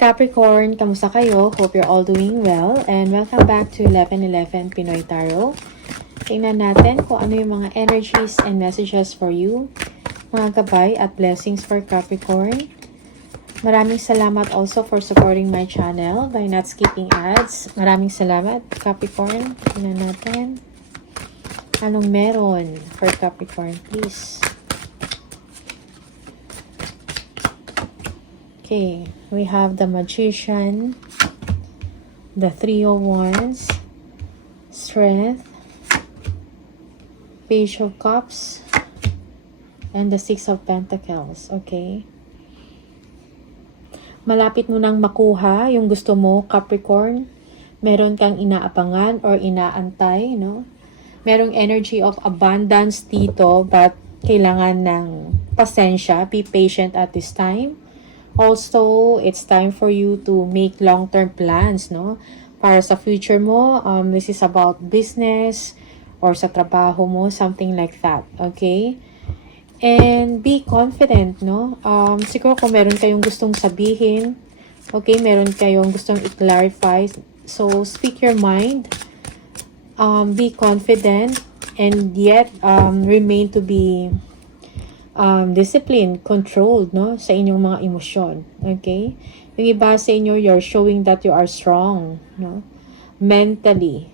Capricorn, kamusta kayo? Hope you're all doing well and welcome back to 1111 Pinoy Tarot. Tingnan natin kung ano yung mga energies and messages for you, mga gabay at blessings for Capricorn. Maraming salamat also for supporting my channel by not skipping ads. Maraming salamat, Capricorn. Tingnan natin. Anong meron for Capricorn, please? Okay, we have the Magician, the Three of Wands, Strength, Page of Cups, and the Six of Pentacles. Okay. Malapit mo nang makuha yung gusto mo, Capricorn. Meron kang inaabangan or inaantay, no? Merong energy of abundance dito, but kailangan ng pasensya. Be patient at this time. Also, it's time for you to make long-term plans, no? Para sa future mo, this is about business or sa trabaho mo, something like that, okay? And be confident, no? Siguro kung meron kayong gustong sabihin, okay, meron kayong gustong i-clarify, so speak your mind, be confident, and yet remain to be disciplined, controlled, no, sa inyong mga emosyon. Okay? Yung iba sa inyo, you're showing that you are strong, no, mentally,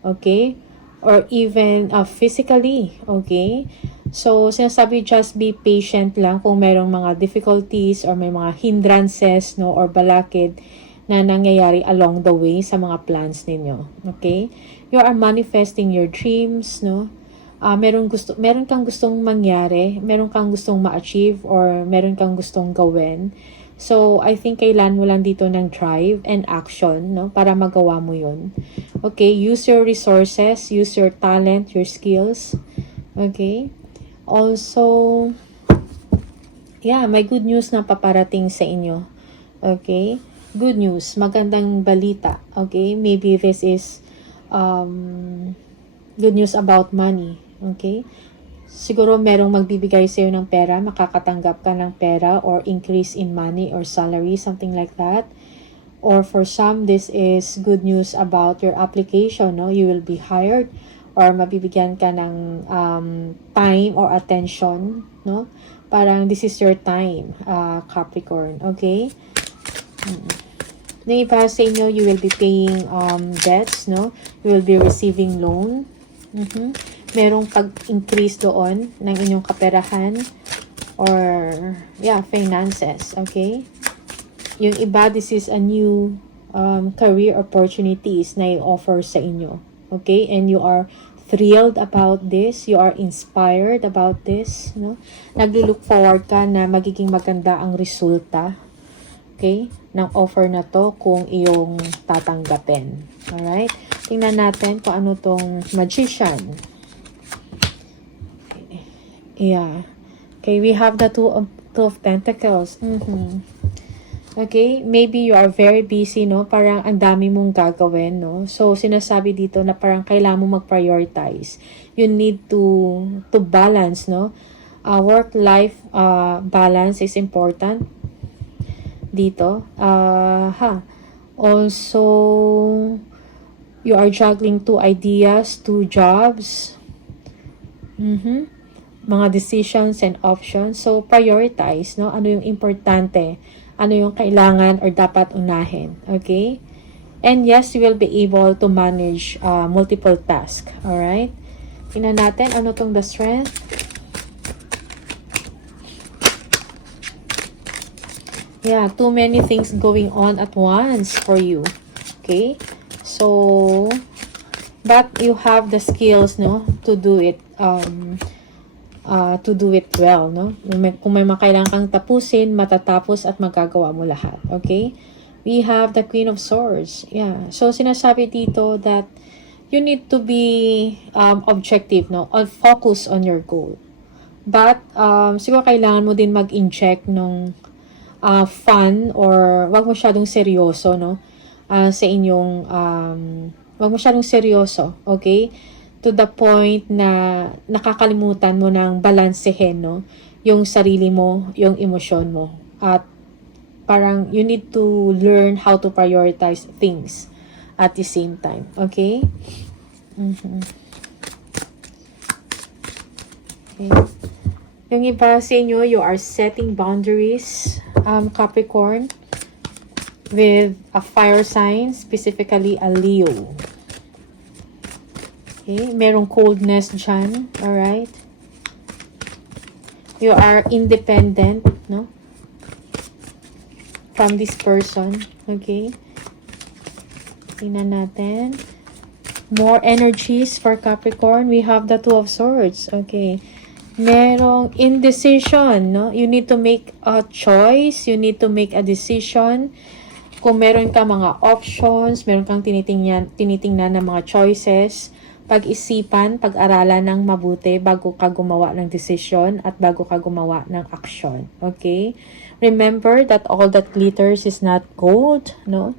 okay, or even physically, okay. So sinasabi, just be patient lang kung merong mga difficulties or may mga hindrances, no, or balakid na nangyayari along the way sa mga plans ninyo. Okay? You are manifesting your dreams, no. Meron kang gustong mangyari, meron kang gustong ma-achieve, or meron kang gustong gawin. So, I think kailan mo lang dito ng drive and action, no, para magawa mo yun. Okay, use your resources, use your talent, your skills. Okay? Also, yeah, may good news na paparating sa inyo. Okay? Good news, magandang balita. Okay? Maybe this is good news about money. Okay? Siguro merong magbibigay sa'yo ng pera, makakatanggap ka ng pera or increase in money or salary, something like that. Or for some, this is good news about your application, no? You will be hired or mabibigyan ka ng time or attention, no? Parang this is your time, Capricorn, okay? Yung iba sa inyo, you will be paying debts, no? You will be receiving loan. Merong pag-increase doon ng inyong kaperahan or finances, okay? Yung iba, this is a new career opportunities na i-offer sa inyo, okay? And you are thrilled about this, you are inspired about this, no? Naglo-look forward ka na magiging maganda ang resulta, okay, ng offer na to kung iyong tatanggapin. Alright? Tingnan natin kung ano tong Magician. Yeah. Okay, we have the two of Pentacles. Okay, maybe you are very busy, no? Parang ang dami mong gagawin, no? So, sinasabi dito na parang kailangan mo mag-prioritize. You need to balance, no? Work-life balance is important dito. Also, you are juggling two ideas, two jobs. Mga decisions and options. So, prioritize, no? Ano yung importante? Ano yung kailangan or dapat unahin? Okay? And yes, you will be able to manage multiple tasks. Alright? Tingnan natin, ano tong the Strength? Yeah, too many things going on at once for you. Okay? So, but you have the skills, no? To do it. To do it well, no? Kung may makailangan kang tapusin, matatapos at magagawa mo lahat. Okay? We have the Queen of Swords. Yeah. So, sinasabi dito that you need to be objective, no? Or focus on your goal. But, siguro kailangan mo din mag-inject ng fun or wag masyadong seryoso, no? Sa inyong, wag masyadong seryoso. Okay? To the point na nakakalimutan mo ng balansehin, no? Yung sarili mo, yung emosyon mo. At Parang you need to learn how to prioritize things at the same time. Okay? Okay. Yung iba sa inyo, you are setting boundaries, Capricorn, with a fire sign, specifically a Leo. Okay, merong coldness dyan, alright? You are independent, no? From this person, okay? Tingnan natin. More energies for Capricorn. We have the Two of Swords, okay? Merong indecision, no? You need to make a choice. You need to make a decision. Kung meron ka mga options, meron kang tinitingnan na mga choices, pag-isipan, pag-aralan ng mabuti bago ka gumawa ng decision at bago ka gumawa ng action. Okay? Remember that all that glitters is not gold, no?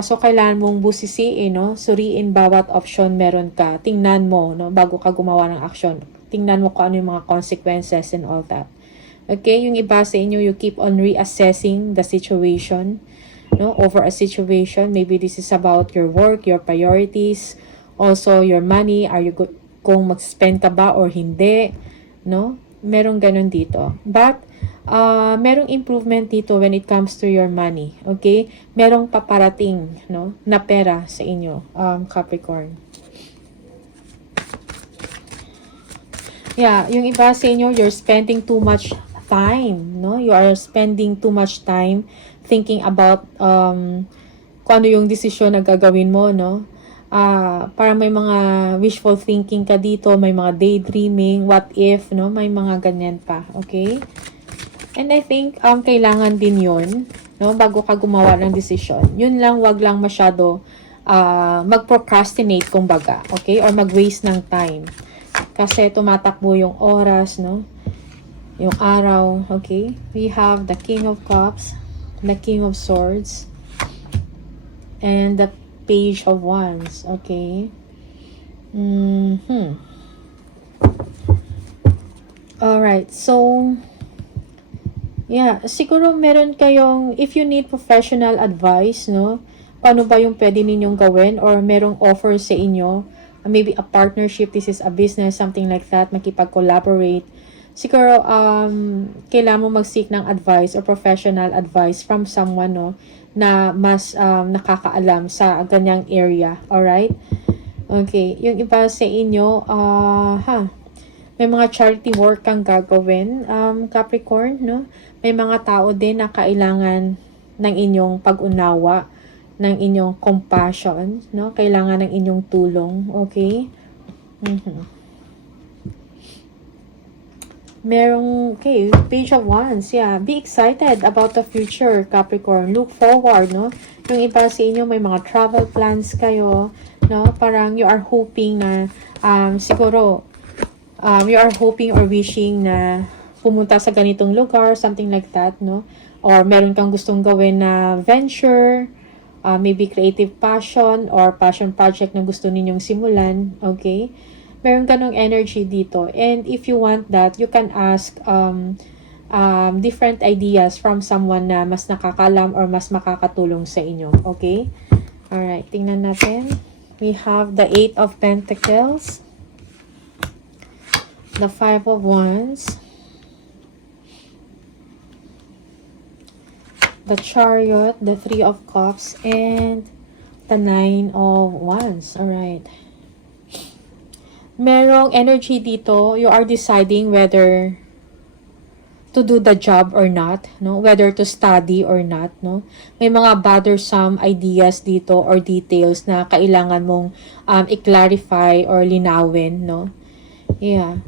So, kailangan mong busisiin, no? Suriin bawat option meron ka. Tingnan mo, no? Bago ka gumawa ng action. Tingnan mo kung ano yung mga consequences and all that. Okay? Yung iba sa inyo, you keep on reassessing the situation, no? Over a situation. Maybe this is about your work, your priorities, also your money. Are you kung mag-spend ka ba or hindi, no? Merong ganun dito. But, merong improvement dito when it comes to your money. Okay? Merong paparating, no? Na pera sa inyo, Capricorn. Yeah, yung iba sa inyo, you're spending too much time, no? You are spending too much time thinking about kung ano yung desisyon na gagawin mo, no? Parang may mga wishful thinking ka dito, may mga daydreaming, what if, no? May mga ganyan pa, okay? And I think kailangan din yun, no? Bago ka gumawa ng desisyon. Yun lang, wag lang masyado mag-procrastinate, kumbaga, okay? Or mag-waste ng time. Kasi tumatakbo yung oras, no? Yung araw, okay? We have the King of Cups, the King of Swords, and the Page of Wands, okay? Alright, so, yeah, siguro meron kayong, if you need professional advice, no? Paano ba yung pwede ninyong gawin? Or merong offer sa inyo? Maybe a partnership, this is a business, something like that, makipag-collaborate. Siguro, kailangan mo mag-seek ng advice or professional advice from someone, no, na mas nakakaalam sa ganyang area. Alright? Okay. Yung iba sa inyo, may mga charity work kang gagawin, Capricorn, no? May mga tao din na kailangan ng inyong pag-unawa, ng inyong compassion, no? Kailangan ng inyong tulong, okay? Merong, okay, Page of Wands, yeah. Be excited about the future, Capricorn. Look forward, no? Yung iba sa inyo, may mga travel plans kayo, no? Parang you are hoping na, siguro, you are hoping or wishing na pumunta sa ganitong lugar, something like that, no? Or meron kang gustong gawin na venture, maybe creative passion or passion project na gusto ninyong simulan, okay? Meron ganong energy dito. And if you want that, you can ask different ideas from someone na mas nakakalam or mas makakatulong sa inyo, okay? Alright, tingnan natin. We have the 8 of Pentacles, the 5 of Wands, the Chariot, the 3 of Cups, and the 9 of Wands. Alright. Merong energy dito. You are deciding whether to do the job or not, no? Whether to study or not, no? May mga bothersome ideas dito or details na kailangan mong i-clarify or linawin, no? Yeah.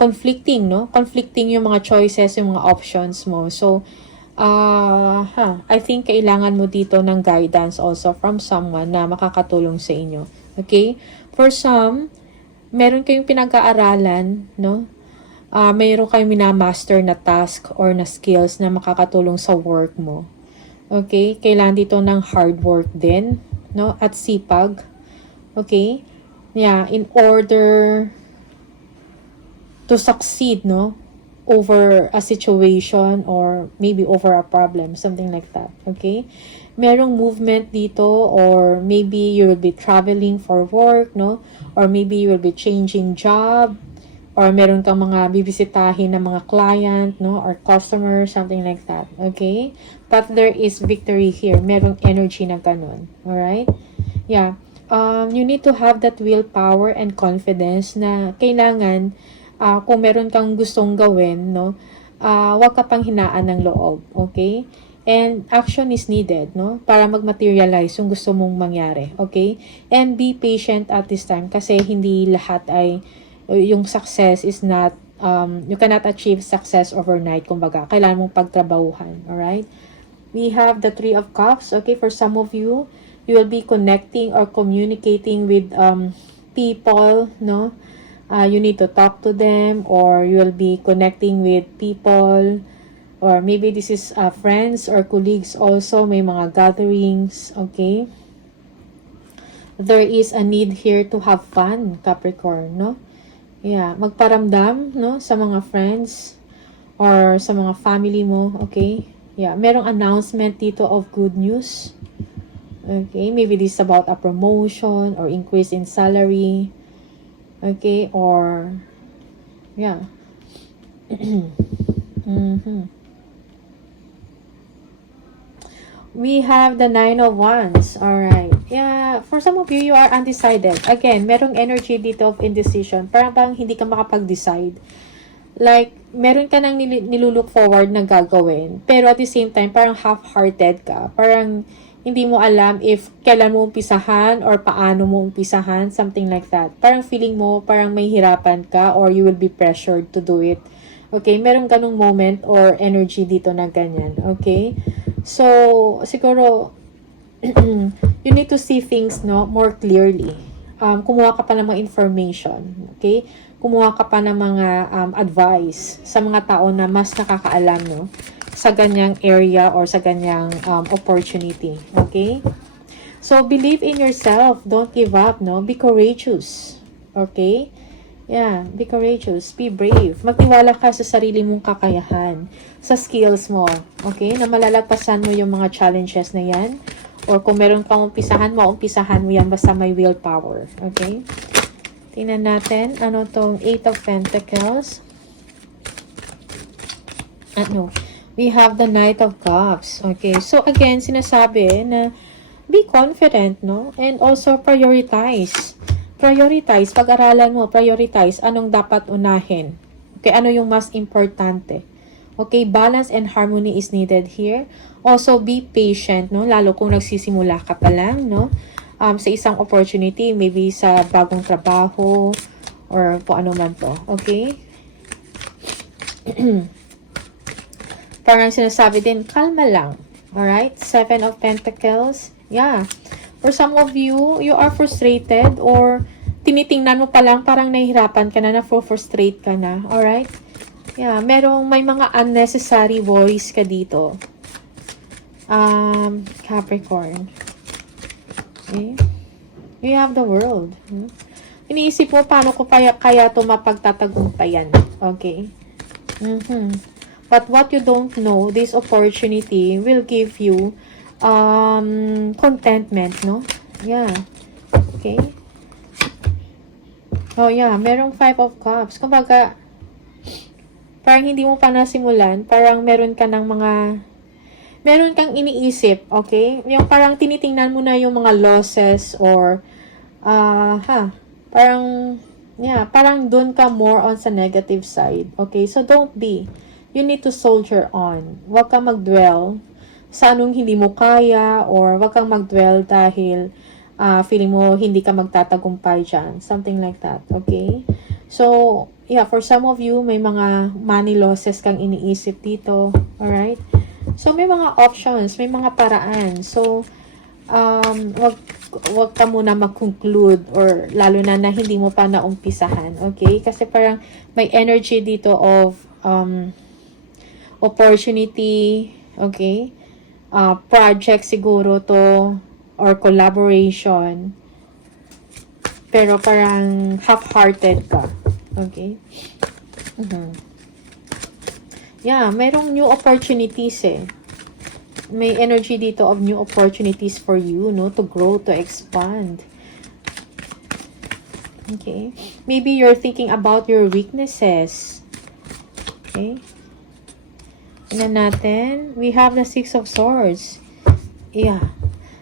Conflicting, no? Conflicting yung mga choices, yung mga options mo. So, I think kailangan mo dito ng guidance also from someone na makakatulong sa inyo. Okay? For some, meron kayong pinag-aaralan, no? Mayroon kayong minamaster na task or na skills na makakatulong sa work mo. Okay? Kailangan dito ng hard work din, no? At sipag. Okay? Yeah, in order to succeed, no? over a situation or maybe over a problem, something like that. Okay? Merong movement dito, or maybe you will be traveling for work, no? Or maybe you will be changing job, or meron kang mga bibisitahin na mga client, no? Or customer, something like that. Okay? But there is victory here. Merong energy na ganun. Alright? Yeah. You need to have that willpower and confidence na kailangan, kung meron kang gustong gawin, no? Huwag ka pang hinaan ng loob. Okay? And action is needed, no? Para mag-materialize yung gusto mong mangyari. Okay? And be patient at this time kasi hindi lahat ay, yung success is not, you cannot achieve success overnight. Kumbaga, kailangan mong pagtrabahuhan. Alright? We have the Three of Cups. Okay? For some of you, you will be connecting or communicating with people, no? You need to talk to them, or you will be connecting with people, or maybe this is friends or colleagues also, may mga gatherings, okay? There is a need here to have fun, Capricorn, no? Yeah, magparamdam, no, sa mga friends or sa mga family mo, okay? Yeah, merong announcement dito of good news. Okay, maybe this is about a promotion or increase in salary. Okay, or yeah. We have the Nine of Wands. Alright. Yeah, for some of you, you are undecided. Again, merong energy dito of indecision. Parang bang hindi ka makapag-decide. Like, meron ka nang nilulook forward na gagawin. Pero at the same time, parang half-hearted ka. Parang hindi mo alam if kailan mo umpisahan or paano mo umpisahan. Something like that. Parang feeling mo, parang may hirapan ka or you will be pressured to do it. Okay, meron ganung moment or energy dito na ganyan. Okay? So, siguro, you need to see things, no, more clearly. Kumuha ka pa ng mga information. Okay? Kumuha ka pa ng mga advice sa mga tao na mas nakakaalam, no, sa ganyang area or sa ganyang opportunity. Okay? So, believe in yourself. Don't give up, no? Be courageous. Okay? Yeah, be courageous. Be brave. Magtiwala ka sa sarili mong kakayahan, sa skills mo. Okay? Na malalagpasan mo yung mga challenges na yan. Or kung meron kang umpisahan, maumpisahan mo yan basta may willpower. Okay? Tingnan natin. Ano tong Eight of Pentacles? Ano? We have the Knight of Cups. Okay? So, again, sinasabi na be confident, no? And also prioritize. Prioritize. Pag-aralan mo, prioritize. Anong dapat unahin? Okay, ano yung mas importante? Okay, balance and harmony is needed here. Also, be patient, no? Lalo kung nagsisimula ka pa lang, no? Sa isang opportunity, maybe sa bagong trabaho, or kung ano man to. Okay? Parang sinasabi din, kalma lang. Alright? Seven of Pentacles. Yeah. For some of you, you are frustrated or tinitingnan mo pa lang, parang nahihirapan ka na, na-frustrate ka na. Alright? Yeah, may mga unnecessary worries ka dito. Capricorn. Okay? You have the world. Iniisip mo, paano ko kaya ito mapagtatagumpayan? Okay? But what you don't know, this opportunity will give you contentment, no? Yeah. Okay. Oh, yeah. Merong Five of Cups. Kumbaga, parang hindi mo pa nasimulan, parang meron kang iniisip, okay? Yung parang tinitingnan mo na yung mga losses or, parang dun ka more on sa negative side, okay? So, don't be. You need to soldier on. Huwag kang mag-dwell sa anong hindi mo kaya, or wag kang mag-dwell dahil feeling mo hindi ka magtatagumpay dyan. Something like that. Okay? So, yeah, for some of you, may mga money losses kang iniisip dito. Alright? So, may mga options, may mga paraan. So, wag ka muna mag-conclude or lalo na hindi mo pa naumpisahan. Okay? Kasi parang may energy dito of opportunity. Okay? Project siguro to or collaboration, pero parang half-hearted ka. Okay? Yeah, mayroong new opportunities eh. May energy dito of new opportunities for you, no? To grow, to expand. Okay. Maybe you're thinking about your weaknesses. Okay. Tingnan natin. We have the Six of Swords. Yeah.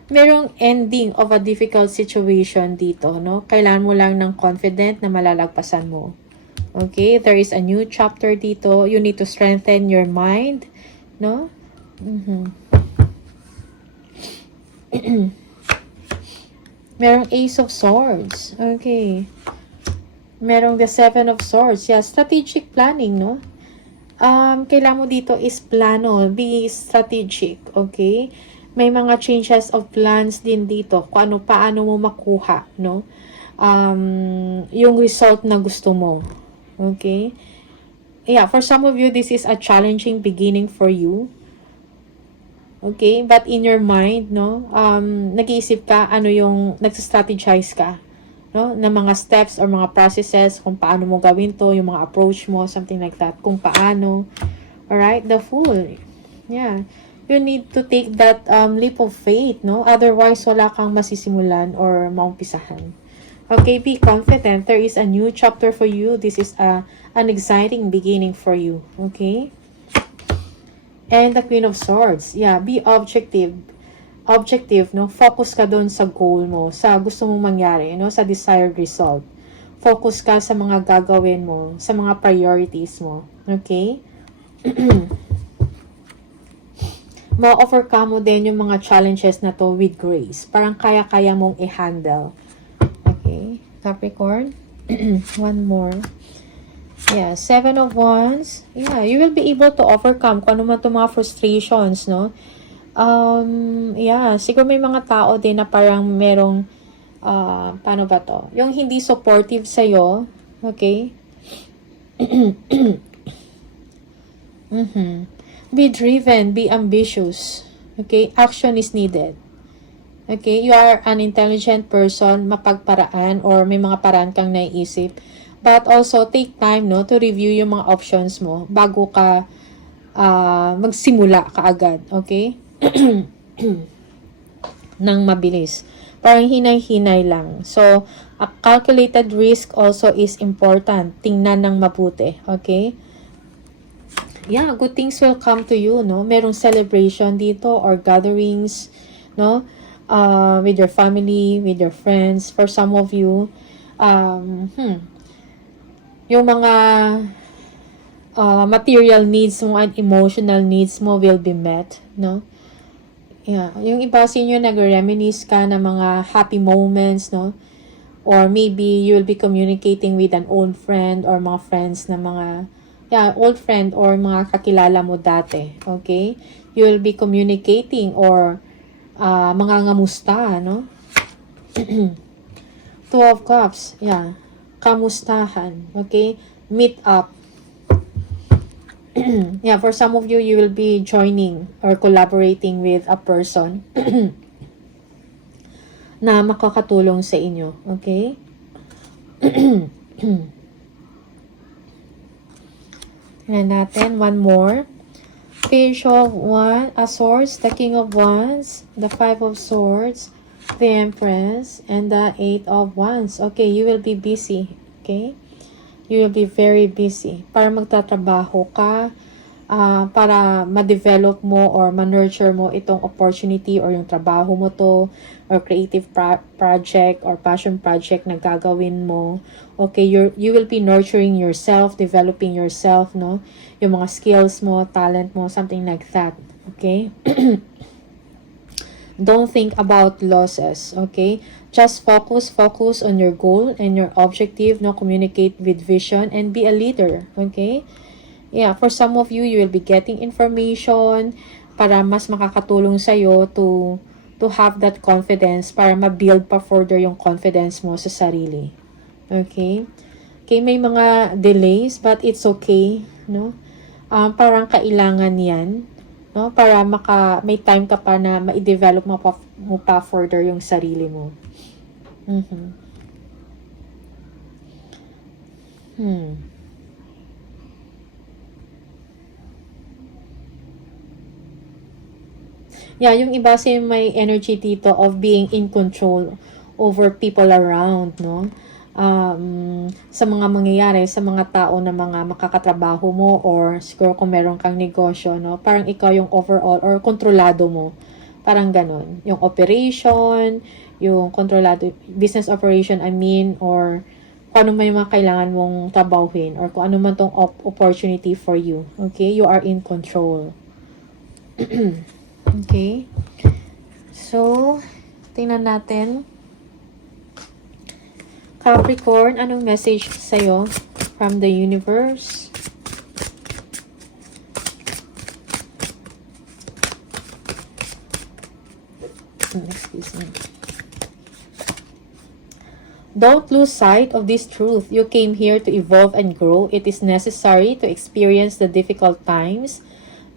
Merong ending of a difficult situation dito, no? Kailangan mo lang ng confident na malalagpasan mo. Okay? There is a new chapter dito. You need to strengthen your mind, no? Merong Ace of Swords. Okay. Merong the Seven of Swords. Yeah, strategic planning, no? Kailangan mo dito is plano. Be strategic, okay? May mga changes of plans din dito. Kung ano, paano mo makuha, no? Yung result na gusto mo. Okay? Yeah, for some of you, this is a challenging beginning for you. Okay? But in your mind, no? Nag-iisip ka, ano yung, nagsa-strategize ka. No? Na mga steps or mga processes, kung paano mo gawin to, yung mga approach mo, something like that. Kung paano. Alright? The Fool. Yeah. You need to take that leap of faith, no? Otherwise, wala kang masisimulan or maumpisahan. Okay, be confident. There is a new chapter for you. This is an exciting beginning for you. Okay? And the Queen of Swords. Yeah, be objective. Objective, no? Focus ka doon sa goal mo, sa gusto mong mangyari, no? Sa desired result. Focus ka sa mga gagawin mo, sa mga priorities mo. Okay? Ma-overcome mo din yung mga challenges na to with grace. Parang kaya-kaya mong i-handle. Okay? Capricorn. One more. Yeah, Seven of Wands. Yeah, you will be able to overcome kung ano man itong mga frustrations, no? Yeah, siguro may mga tao din na parang merong, paano ba to? Yung hindi supportive sa'yo, okay? Be driven, be ambitious, okay? Action is needed. Okay, you are an intelligent person, mapagparaan, or may mga paraan kang naiisip. But also, take time, no, to review yung mga options mo bago ka magsimula kaagad, okay? Nang mabilis. Parang hinay-hinay lang. So, a calculated risk also is important. Tingnan ng mabuti, okay? Yeah, good things will come to you, no? Merong celebration dito or gatherings, no? With your family, with your friends. For some of you, yung mga material needs mo and emotional needs mo will be met, no? Yeah, yung iba sa inyo nag-reminisce ka ng mga happy moments, no? Or maybe you will be communicating with an old friend or mga friends na mga, old friend or mga kakilala mo dati, okay? You will be communicating or mga ngamusta, no? Two of Cups, yeah. Kamustahan, okay? Meet up. Yeah, for some of you, you will be joining or collaborating with a person na makakatulong sa inyo. Okay? Tingnan natin. One more. Page of Swords, the King of Wands, the Five of Swords, the Empress, and the Eight of Wands. Okay, you will be busy. Okay? You will be very busy. Para magtatrabaho ka, para ma-develop mo or ma-nurture mo itong opportunity or yung trabaho mo to or creative project or passion project na gagawin mo. Okay, you will be nurturing yourself, developing yourself, no? Yung mga skills mo, talent mo, something like that. Okay? Don't think about losses, okay? Just focus on your goal and your objective, no? Communicate with vision and be a leader, okay? Yeah, for some of you, you will be getting information para mas makakatulong sa'yo to have that confidence, para ma-build pa further yung confidence mo sa sarili. Okay? Okay, may mga delays, but it's okay, no? Parang kailangan yan, no? Para may time ka pa na ma-develop mo pa further yung sarili mo. Yeah, yung iba kasi may energy dito of being in control over people around, no? Sa mga mangyayari, sa mga tao na mga makakatrabaho mo or siguro kung meron kang negosyo, no? Parang ikaw yung overall or kontrolado mo. Parang ganun. Yung operation, yung kontrolado, business operation, I mean, or kung ano man yung mga kailangan mong trabahuin or kung ano man tong opportunity for you. Okay? You are in control. Okay? So, tingnan natin. Capricorn, anong message sa'yo from the universe? Excuse me. Don't lose sight of this truth. You came here to evolve and grow. It is necessary to experience the difficult times.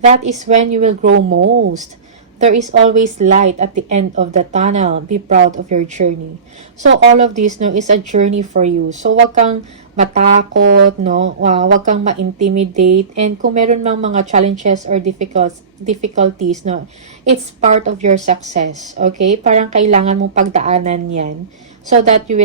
That is when you will grow most. There is always light at the end of the tunnel. Be proud of your journey. So all of this, no, is a journey for you. So wag kang matakot, no, wag kang ma-intimidate, and kung meron mang mga challenges or difficulties, no, it's part of your success. Okay? Parang kailangan mong pagdaanan 'yan so that you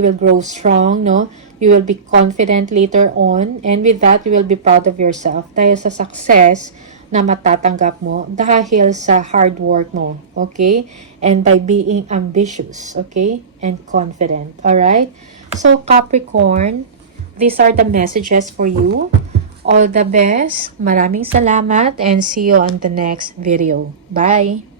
will grow strong, no? You will be confident later on, and with that you will be proud of yourself dahil sa success na matatanggap mo dahil sa hard work mo, okay? And by being ambitious, okay? And confident, all right? So Capricorn, these are the messages for you. All the best. Maraming salamat and see you on the next video. Bye.